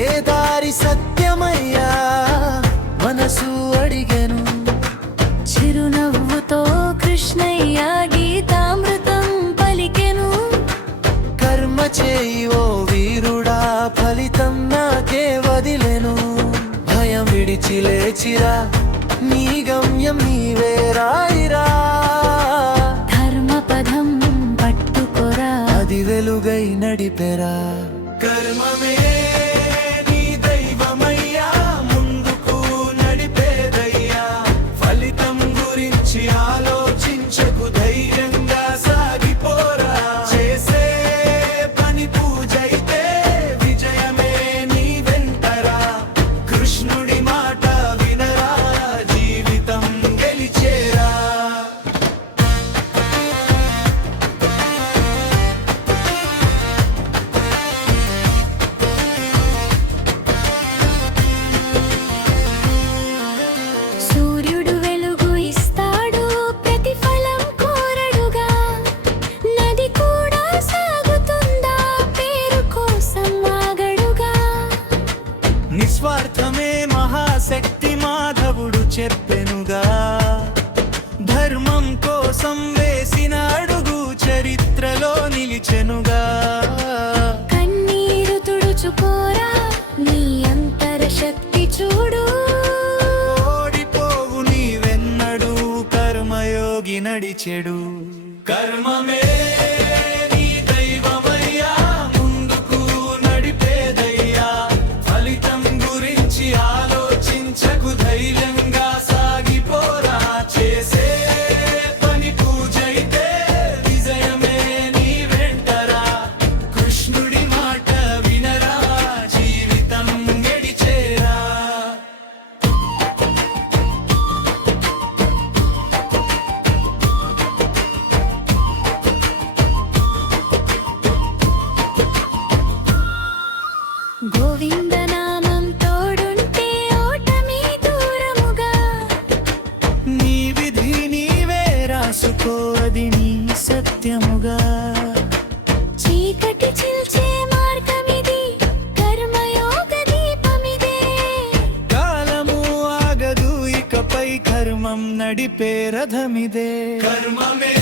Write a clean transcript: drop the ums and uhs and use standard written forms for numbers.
ఏ దారి సత్యమయ్యా మనసు అడిగెను. చిరునవ్వుతో కృష్ణయ్య గీతామృతం పలికెను. కర్మ చేయి ఓ వీరుడా, ఫలితం నాకే వదిలెను. భయం విడిచి లేచిరా, నీ గమ్యం నీవే రాయిరా. ధర్మపదం పట్టుకొరా, అది వెలుగై నడిపెరా. కర్మమే నీ దైవమయ్యా, ముందుకు నడిపేదయ్యా. ఫలితం గురించి ఆలోచించకు, ధైర్యంగా సాగిపోరా. చేసే పని పూజైతే విజయమే నీ వెంటరా. కృష్ణుడి మాట వినరా, జీవితం గెలిచేరా. సూర్యుడు వెలుగు ఇస్తాడు, ప్రతిఫలం కోరడుగా. నది కూడా సాగుతుందా, పేరు కోసం ఆగడుగా. నిస్వార్థమే మహాశక్తి, మాధవుడు చెప్పెనుగా. ధర్మం కోసం వేసిన అడుగు చరిత్రలో నిలిచెనుగా. కన్నీరు తుడుచుకోరా, నీ అంతర శక్తి చూడు. ఓడిపోవు నీవెన్నడు, కర్మయోగి నడిచెడు. కర్మమే నీ దైవమయ్యా, ముందుకు నడిపేదయ్యా. ఫలితం గురించి ఆలోచించకు, ధైర్యంగా సాగిపోరా. చేసే పని పూజైతే విజయమే నీ వెంటరా. కృష్ణుడి మాట వినరా, జీవితం గెలిచేరా. గోవిందనామం తోడుంటే ఓటమి దూరముగా. నీ విధి నీవే రాసుకో, అది నీ సత్యముగా. చీకటి చిల్చే మార్గమిది, కర్మయోగ దీపమిదే. కాలము ఆగదు ఇకపై, కర్మం నడిపే రథమిదే. కర్మమే